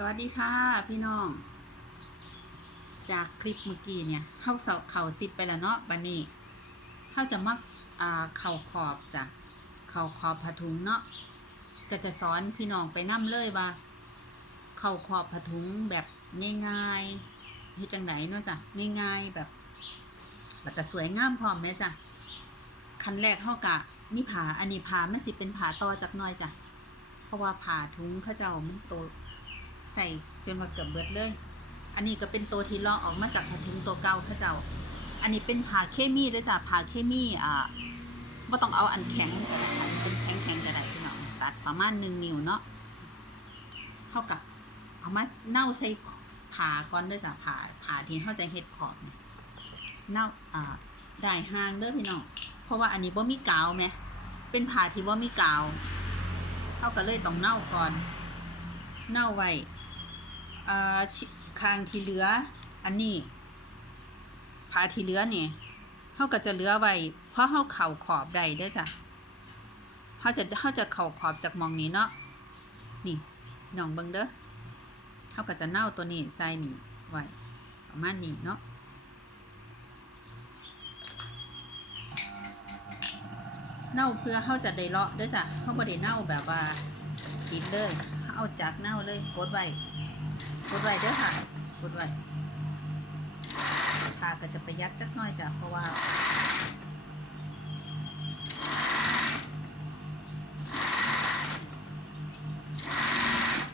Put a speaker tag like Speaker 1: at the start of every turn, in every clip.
Speaker 1: สวัสดีค่ะพี่น้อง จากคลิปเมื่อกี้เนี่ยเข้าเสาเข่าซิปไปแล้วเนาะบันนี้เข้าจะมักอ่าเข่าขอบจ้ะเข่าขอบผาถุงเนาะก็จะสอนพี่น้องไปนํเลยว่าเข่าขอบผาถุงแบบง่ายๆเฮ็ดจังไหนเนาะจ้ะง่ายๆแบบแล้วก็สวยงามพร้อมแม่จ้ะขั้นแรกเฮากะมีผาอันนี้ผามันสิเป็นผาต่อจากน้อยจ้ะเพราะว่าผาถุงเขาเจ้ามันโต ใส่จนว่าเกือบเบิดเลย อันนี้ก็เป็นตัวที่ลอกออกมาจากผ้าถุงตัวเก่าเขาเจ้า อันนี้เป็นผ้าเคมีด้วยจ้ะผ้าเคมีอ่าบ่ต้องเอาอันแข็งก็ได้อันเป็นแข็งแข็งๆก็ได้พี่น้องตัดประมาณหนึ่งนิ้วเนาะเท่ากับเอามาเน่าใส่ผ้าก่อนด้วยจ้ะผ้าผ้าที่เขาใจเฮ็ดขอบเน่าอ่าได้ห่างเด้อพี่น้องเพราะว่าอันนี้บ่มีกาวไหมเป็นผ้าที่บ่มีกาวเท่ากับเลยต้องเน่าก่อน เน่าไว้ คางที่เหลือ อันนี้ผาที่เหลือเนี่ยเขาก็จะเหลือไว้เพราะเขาเข่าขอบใดได้จ้ะเขาจะเขาจะเข่าขอบจากมองนี้เนาะนี่น้องเบิงเด้อเขาก็จะเน่าตัวนี้ใส่นี่ไว้ประมาณนี้เนาะเน่าเพื่อเขาจะได้เลาะด้อจ้ะเขาบ่ได้เน่าแบบว่าติดเลยเอาจากเน่าเลยกดไว้ กดไว้เด้อค่ะกดไว้ขาก็จะประหยัดจักหน่อยจ้ะเพราะว่า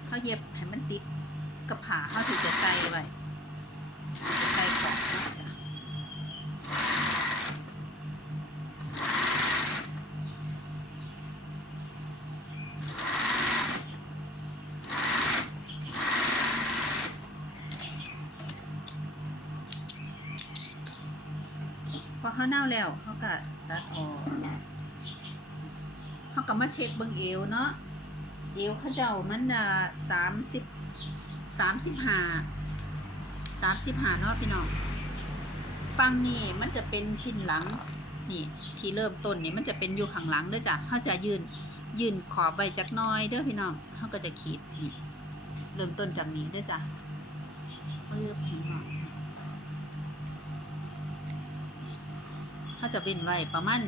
Speaker 1: เขาเย็บให้มันติดกับผาเขาถึงจะใส่ไว้ถึงจะใส่ของเนาะจ้ะ พอเขาเน่าแล้วเขาก็ตัดออก เช็คเบิ้งเอวเนาะเอวเขาเจ้ามันอะสามสิบสามสิบห้าสามสิบห้าเนาะพี่น้องฟังนี่มันจะเป็นชิ้นหลังนี่ที่เริ่มต้นนี่มันจะเป็นอยู่ข้างหลังเด้อจ้ะเขาจะยืนยืนขอบจักน้อยเด้อพี่น้องเขาก็จะขีดนี่เริ่มต้นจากนี้เด้อจ้ะปึ๊บพี่น้องเขาจะเว้นไว้ประมาณ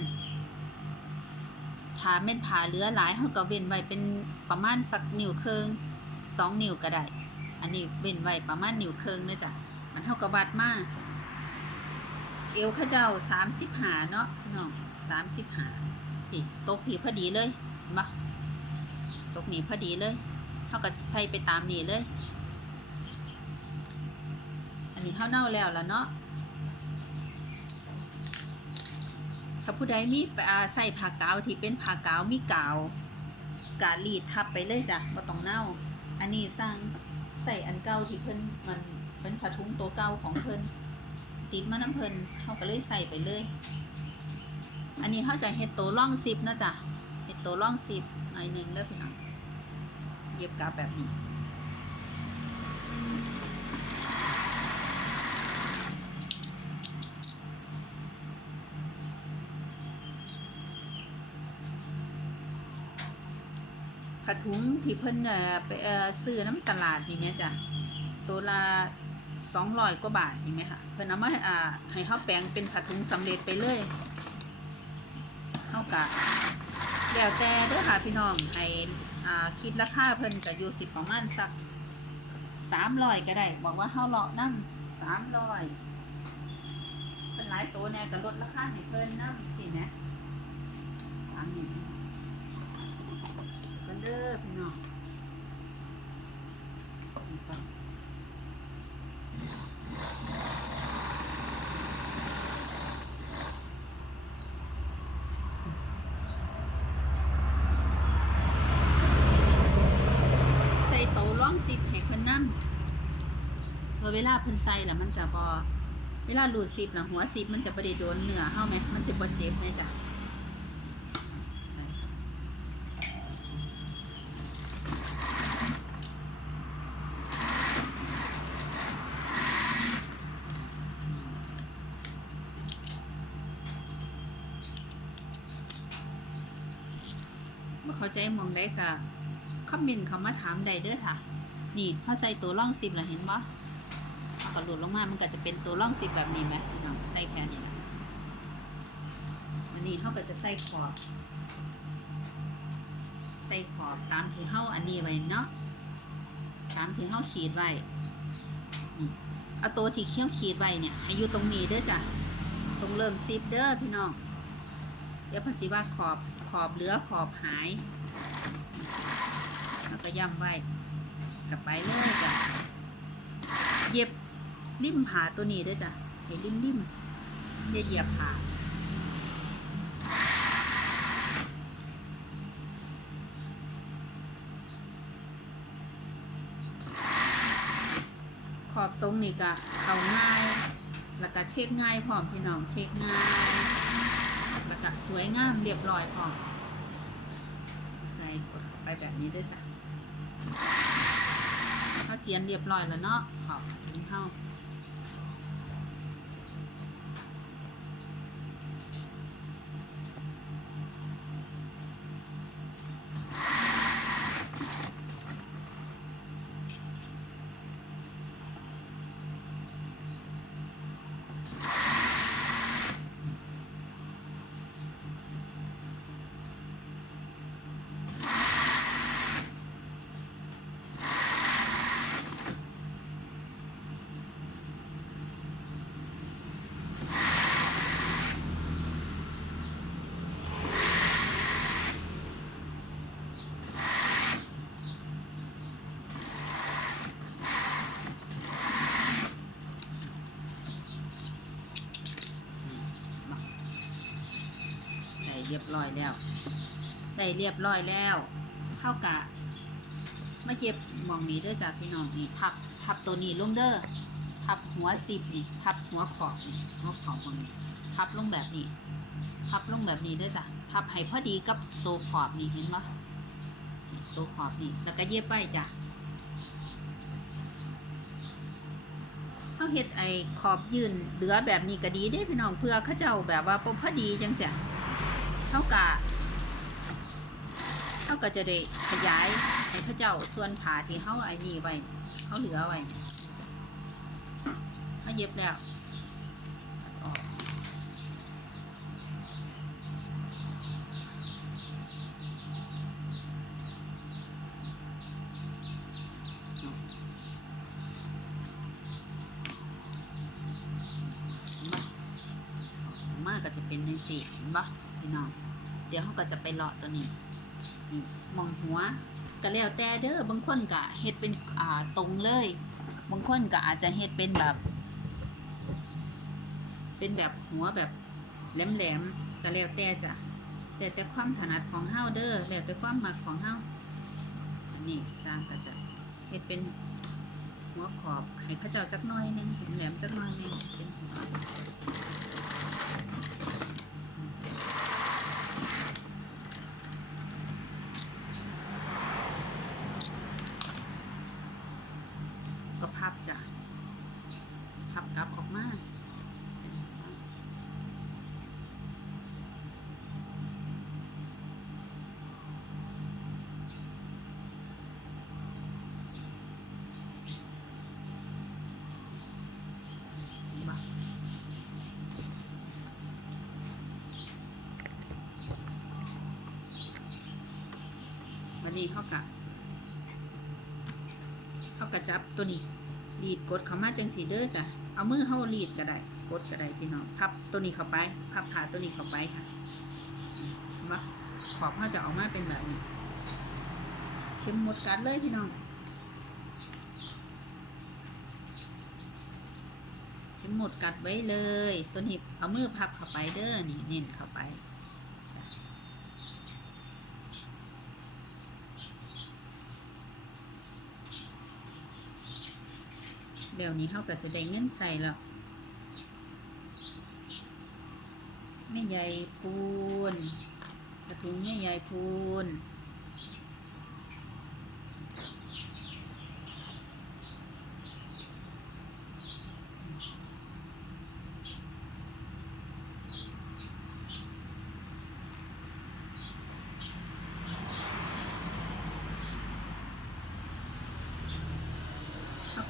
Speaker 1: ถ้าแม่นผ่าเหลือหลายเขาก็เว้นไว้เป็นประมาณสักนิ้วครึ่งสองนิ้วก็ได้ อันนี้เว้นไว้ประมาณนิ้วครึ่งเนะจ๊ะมันเท่ากับวัดมาเอวข้าเจ้าสามสิบหาเนาะพี่น้องสามสิบหาพี่ตกผีพอดีเลยเห็นปะตกหนีพอดีเลยเท่ากับใส่ไปตามหนีเลย อันนี้เข้าเน่าแล้วล้วเนาะ ถ้าผู้ใดมีอาใส่ผ้ากาวที่เป็นผ้ากาวมีกาวกาลีดทับไปเลยจ้ะบ่ต้องเน่า อันนี้สร้างใส่อันเก่าที่เพิ่นมันเป็นผ้าถุงตัวเก่าของเพิ่นติดมาน้ำเพิ่นเขาก็เลยใส่ไปเลย อันนี้เขาจะเฮ็ดตัวร่องซิปนะจ๊ะเฮ็ดตัวร่องซิปหน่อยหนึงเด้อพี่น้องเย็บกาวแบบนี้ ผ้าถุงที่เพิ่นเอ่อไปเอ่อซื้อน้ำตลาดนี่แม่จ้ะตัวละสองร้อยกว่าบาทนี่ไหมคะเพิ่นเอามาให้อ่าให้เฮาแปลงเป็นผ้าถุงสำเร็จไปเลยเฮากะแล้วแต่เด้อค่ะพี่น้องให้อ่าคิดราคาเพิ่นก็อยู่สิประมาณสักสามร้อยก็ได้ บอกว่าเฮาเลาะนำสามร้อยเป็นหลายตัวแน่ก็ลดราคาให้เพิ่นนำสิแหมตามนี้กันเด้อพี่น้องใส่โตร่องสิบให้เพิ่นนํเพอเวลาเพิ่นใส่แล้วมันจะบ่เวลารูดสิบน่ะหัวสิบมันจะบ่ได้โดนเนื้อเฮาไหมมันสิบ่เจ็บไหมจ้ะใส่ บ่เข้าใจหมองได้ ก็คอมเมนต์เขามาถามได้เด้อค่ะ นี่พอใส่ตัวร่องซิปแล้วเห็นบ่เอากระหลุดลงมา มันก็จะเป็นตัวร่องซิปแบบนี้ไหมพี่น้องใส่แค่นี้นะวันนี้เขาก็จะใส่ขอบ ใส่ขอบตามที่เขาอันนี้ไว้เนาะ ตามที่เขาขีดไว้ นี่เอาตัวที่เขี้ยวขีดไว้เนี่ยให้อยู่ตรงนี้เด้อจ้ะ ตรงเริ่มซิปเด้อพี่น้อง เดี๋ยวภาษีว่าขอบขอบเหลือขอบหาย ก็ย่ำไว้กลับไปเลยจ้ะเย็บริมผาตัวนี้ด้วยจ้ะให้ริมริมๆอย่าเหยียบผาขอบตรงนี้ก็เขาง่าย แล้วก็เช็คง่ายพร้อมพี่น้องเช็คง่าย แล้วก็สวยงามเรียบร้อยพร้อมใส่กดไปแบบนี้ด้วยจ้ะ เจียนเรียบร้อยแล้วเนาะขอบถึงเข้าได้เรียบร้อยแล้วได้เรียบร้อยแล้วเท่ากับมาเก็บมองนี้เด้อจ้ะพี่น้องนี่พับพับตัวนี้ลงเด้อพับหัวสิบนี่พับหัวขอบนี่หัวขอบตรงนี้พับลงแบบนี้พับลงแบบนี้เด้อจ้ะพับให้พอดีกับตัวขอบนี่เห็นปะนี่ตัวขอบนี่แล้วก็เย็บไว้จ้ะเขาเฮ็ดไอ้ขอบยืนเหลือแบบนี้ก็ดีเด้พี่น้องเพื่อเขาเจ้าแบบว่าพอดีจังเสีย เท่ากับเท่ากับจะได้ขยายให้พระเจ้าส่วนผ่าที่เขาไอ้นี่ไว้เขาเหลือไว้เขาเย็บแล้ว เดี๋ยวเขาก็จะไปเลาะตัวนี้นี่มองหัวก็แล้วแต่เด้อบางคนก็เฮ็ดเป็นอ่าตรงเลย บางคนก็อาจจะเฮ็ดเป็นแบบ เป็นแบบหัวแบบแหลมๆก็แล้วแต่จ้ะแต่แต่ความถนัดของเฮาเด้อแล้วแต่ความมักของเฮาอันนี้สร้างก็จะเฮ็ดเป็นหัวขอบให้เขาเจ้าจักน่อยหนึงแหลมจักน่อยหนึงเป็นหัว นี้เขากะเขากะจับตัวนี้รีดกดเขามาจังสีเด้อจ้ะเอามือเขารีดก็ได้กดก็ได้พี่น้องพับตัวนี้เข้าไปพับขาตัวนี้เข้าไปค่ะมาขอบเขาจะออกมาเป็นแบบนี้เข้มหมดกันเลยพี่น้องเข้มหมดกัดไว้เลย ตัวนี้เอามือพับเข้าไปเด้อนี่เน้นเข้าไป เดี๋ยวนี้เขาก็จะได้เงินใส่แล้วแม่ใหญ่พูนกระทุงแม่ใหญ่พูน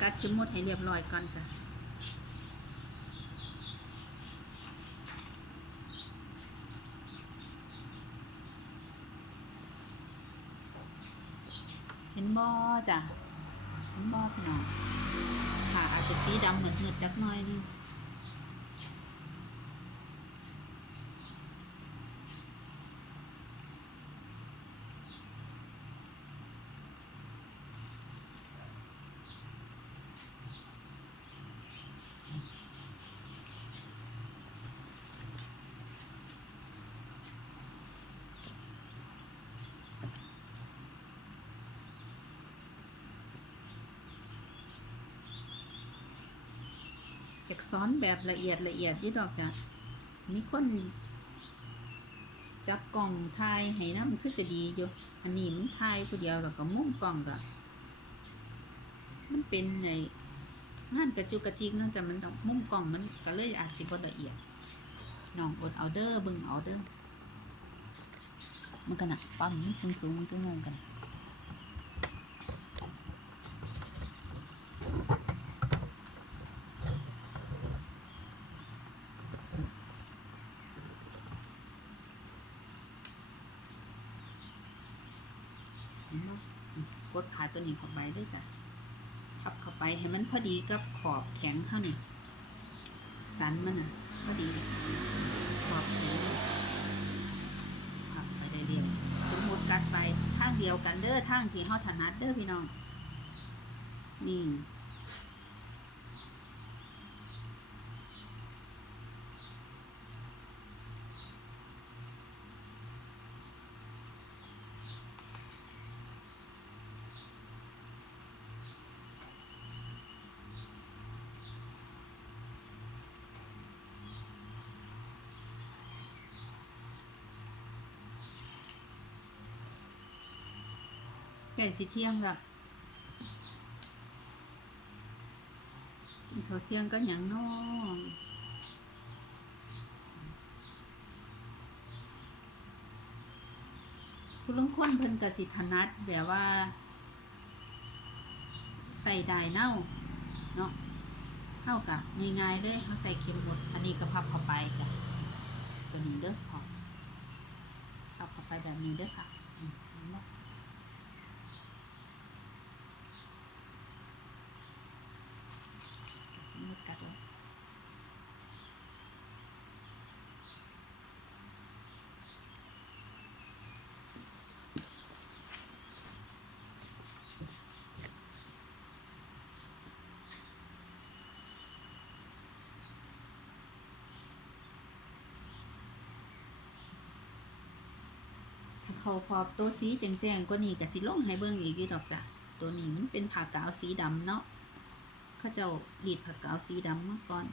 Speaker 1: กัดเข็มหมดให้เรียบร้อยก่อนจ้ะเห็นบ่จ้ะเห็นบ่พี่น้องค่ะอาจจะสีดำเหมือนมืดจักหน่อยนึากสอนแบบละเอียดละเอียดอยี่ดอกจ้ะมีคนจับกล่องทายให้นะมันคือจะดีอยู่ อันนี้มันทายผู้เดียวแล้วก็มุมกล่องก็มันเป็นในงานกระจุกกระจิกนั่นแต่มันต้องมุมกล่องมันก็เลยอาจสิบละเอียดน้องอดเอาเด้อเบิ่งเอาเด้อมันกันนะปั๊มมันสูงสูงมันก็งงกัน เห็นไหมอืมกดขาตัวนี้เข้าไปด้วย จ้ะพับเข้าไปให้มันพอดีกับขอบแข็งเท่านี้สันมันอะพอดีขอบแข็งพับไปได้เรียงสมมติกัดไปทางเดียวกันเด้อทางที่เฮาถนัดเด้อพี่น้องนี่ ไก่สิเที่ยงละกินข้าวเที่ยงก็หยังน้อคุณลุงคนเพิ่นกสิถนัดแบบว่า ใส่ได้เน่าเนาะเท่ากับง่ายๆเลยเขาใส่เค็มหมด อันนี้ก็พับเข้าไปจ้ะตัวนี้เด้อพอพับเข้าไปแบบนี้เด้อค่ะอืมเห็นบ่ มืดกัดไว้ถ้า เขาพอบตัวสีแจ้งๆกว่านี้ก็สิลงให้เบิ่งอีกอยู่ดอกจ้ะตัวนี้มันเป็นผ้ากาวสีดำเนาะเขาเจ้ารีดผักกาวสีดำมาก่อน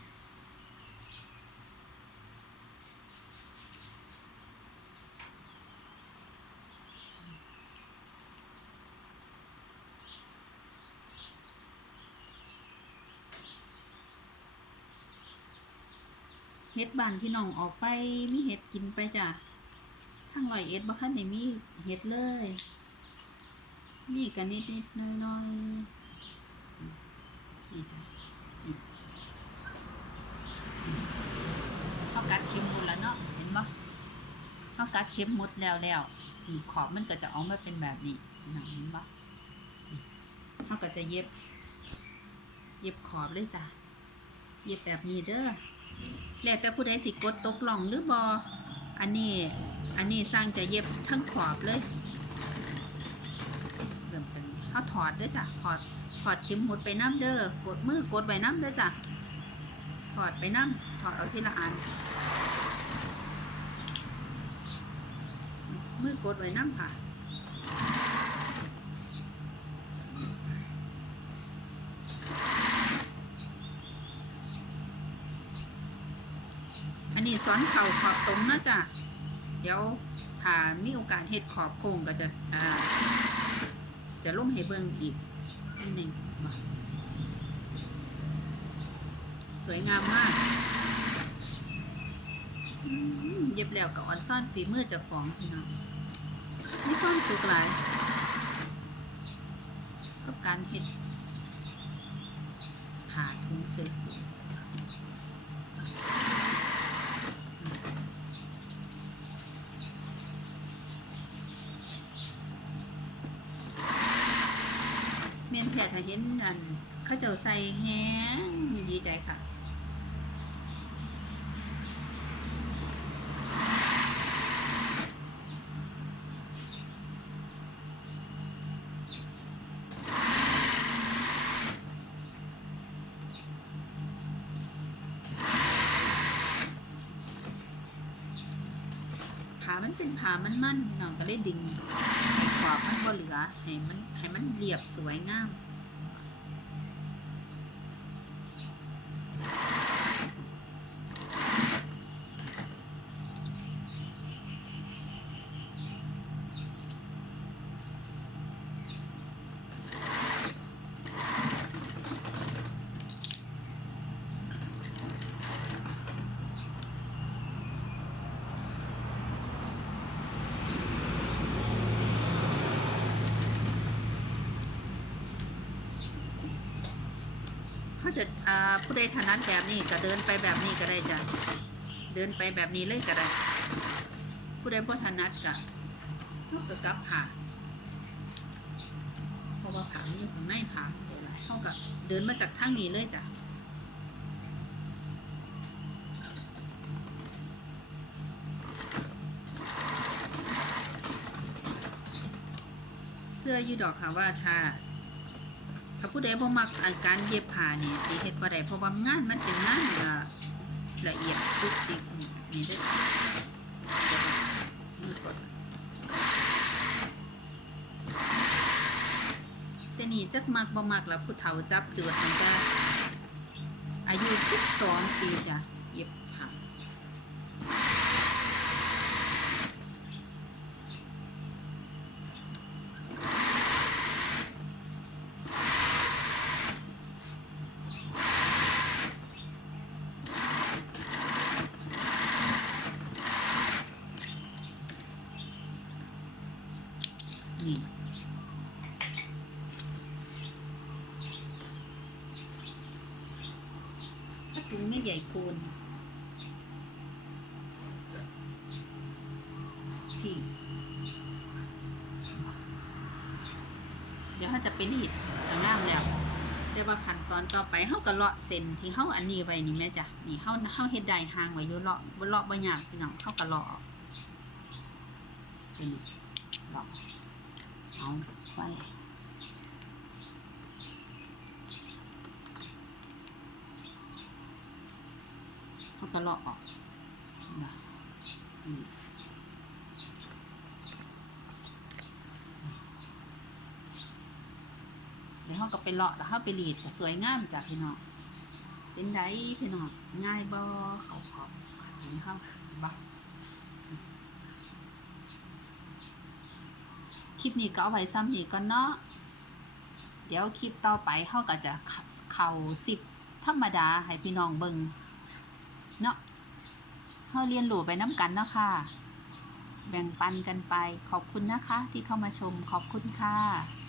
Speaker 1: เฮ็ดบ้านพี่น้องออกไปมีเฮ็ดกินไปจ้ะ ทั้งร้อยเอ็ดบ่คันได้มีเฮ็ดเลย มีกันนิดนิดน้อยน้อยนี่จ้ะเขากัดเข็มหมดแล้วเนาะเห็นปะเขากัดเข็มหมดแล้วแล้วนี่ขอบมันก็จะออกมาเป็นแบบนี้นะเห็นปะนี่เขาก็จะเย็บ เย็บขอบเลยจ้ะเย็บแบบนี้เด้อแล้วแต่ผู้ใดสิกดตกหล่องหรือบออันนี้ อันนี้สร้างจะเย็บทั้งขอบเลยเริ่มกันเขาถอดด้อจ้ะถอดถอดเข็มหมดไปน้ำเด้อกดมือกดไว้น้ำเด้อจ้ะถอดไปน้ำถอดเอาทีละอันมือกดไว้น้ำค่ะอันนี้สอนเข่าขอบตรงนะจ้ะ เดี๋ยวถ้ามีโอกาสเฮ็ดขอบโค้งก็จะอ่าจะลงให้เบิ่งอีกนิดหนึ่งสวยงามมากเย็บแล้วกับออนซ่อนฝีมือเจ้าของพี่น้องมีความสุขหลายกับการเฮ็ดผ่าทุงสวยๆ เมียนแท้ถ้าเห็นอันเขาเจ้าใส่แฮงดีใจค่ะผามันเป็นผามันมันๆพี่น้องก็เลยดึงให้ขอบมันบ่เหลือให้มัน เรียบสวยงาม ผู้ใดถนัดแบบนี้ก็เดินไปแบบนี้ก็ได้จ้ะ เดินไปแบบนี้เลยก็ได้ ผู้ใดบ่ถนัดก็ลูกก็กลับผ่าเพราะว่าผานอยู่ข้างในผาเดี๋ยวนะเขาก็เดินมาจากทางนี้เลยจ้ะเสื้ออยูดอกค่ะว่าถ้า ถ้าผู้ใดบ่มักอาการเย็บผ้านี่สิเฮ็ดบ่ได้เพราะว่างานมันเป็นงานละละเอียดทุกสิ่งนี่เด้อแต่นี่จักมักบ่มักละผู้เฒ่าจับจวดตั้งแต่อายุ12ปีจ้ะเย็บผ้านี่ ถ้าถุงไม่ใหญ่คูณพี่เดี๋ยวเขาจะไปรีดก็งามแล้วเดี๋ยวว่าขั้นตอนต่อไปเขาก็เลาะเส้นที่เขาอันนี้ไว้นี่แม่จ้ะนี่เขาเขาเฮ็ดได้ห่างไว้อยู่เลาะบ่เลาะบ่ยากพี่น้องเขาก็เลาะออกนี่เลาะเอาไว้เขา ก็เลาะออกเดี๋ยวเขาก็ไปเลาะแล้วเขาไปรีดก็สวยงามจ้ะพี่น้องเป็นไดพี่น้องง่ายบ่เขาขอบเห็นเขาบ่คลิปนี้ก็เอาไว้ซ้ำนี้ก่อนเนาะ เดี๋ยวคลิปต่อไปเขาก็จะเข่าสิบธรรมดาให้พี่น้องเบิง เนาะเขาเรียนรู้ไปน้ำกันเนาะค่ะ แบ่งปันกันไป ขอบคุณนะคะ ที่เข้ามาชม ขอบคุณค่ะ